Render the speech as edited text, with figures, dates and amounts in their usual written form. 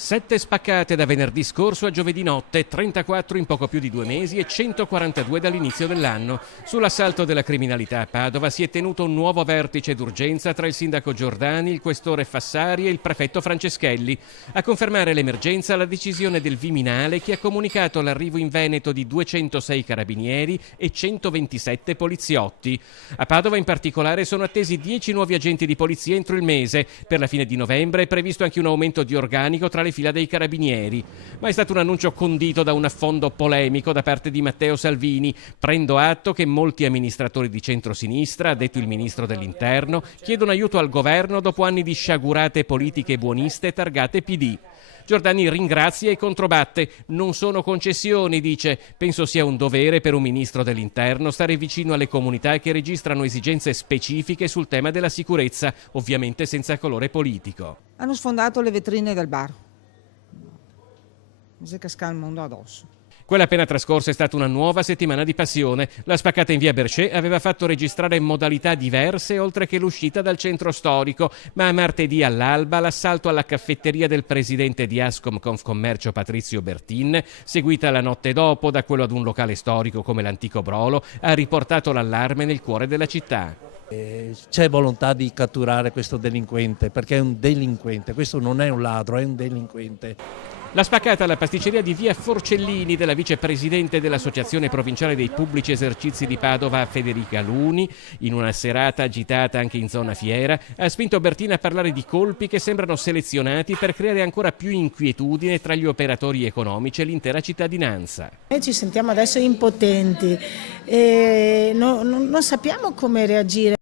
7 spaccate da venerdì scorso a giovedì notte, 34 in poco più di 2 mesi e 142 dall'inizio dell'anno. Sull'assalto della criminalità a Padova si è tenuto un nuovo vertice d'urgenza tra il sindaco Giordani, il questore Fassari e il prefetto Franceschelli. A confermare l'emergenza la decisione del Viminale, che ha comunicato l'arrivo in Veneto di 206 carabinieri e 127 poliziotti. A Padova in particolare sono attesi 10 nuovi agenti di polizia entro il mese. Per la fine di novembre è previsto anche un aumento di organico tra le fila dei carabinieri. Ma è stato un annuncio condito da un affondo polemico da parte di Matteo Salvini. Prendo atto che molti amministratori di centrosinistra, ha detto il ministro dell'Interno, chiedono aiuto al governo dopo anni di sciagurate politiche buoniste targate PD. Giordani ringrazia e controbatte. Non sono concessioni, dice. Penso sia un dovere per un ministro dell'Interno stare vicino alle comunità che registrano esigenze specifiche sul tema della sicurezza, ovviamente senza colore politico. Hanno sfondato le vetrine del bar. Mi si casca il mondo addosso. Quella appena trascorsa è stata una nuova settimana di passione. La spaccata in via Bercé aveva fatto registrare modalità diverse oltre che l'uscita dal centro storico, ma a martedì all'alba l'assalto alla caffetteria del presidente di Ascom Confcommercio Patrizio Bertin, seguita la notte dopo da quello ad un locale storico come l'Antico Brolo, ha riportato l'allarme nel cuore della città. C'è volontà di catturare questo delinquente, perché è un delinquente, questo non è un ladro, è un delinquente. La spaccata alla pasticceria di via Forcellini della vicepresidente dell'Associazione Provinciale dei Pubblici Esercizi di Padova, Federica Luni, in una serata agitata anche in zona fiera, ha spinto Bertin a parlare di colpi che sembrano selezionati per creare ancora più inquietudine tra gli operatori economici e l'intera cittadinanza. Noi ci sentiamo adesso impotenti e non sappiamo come reagire.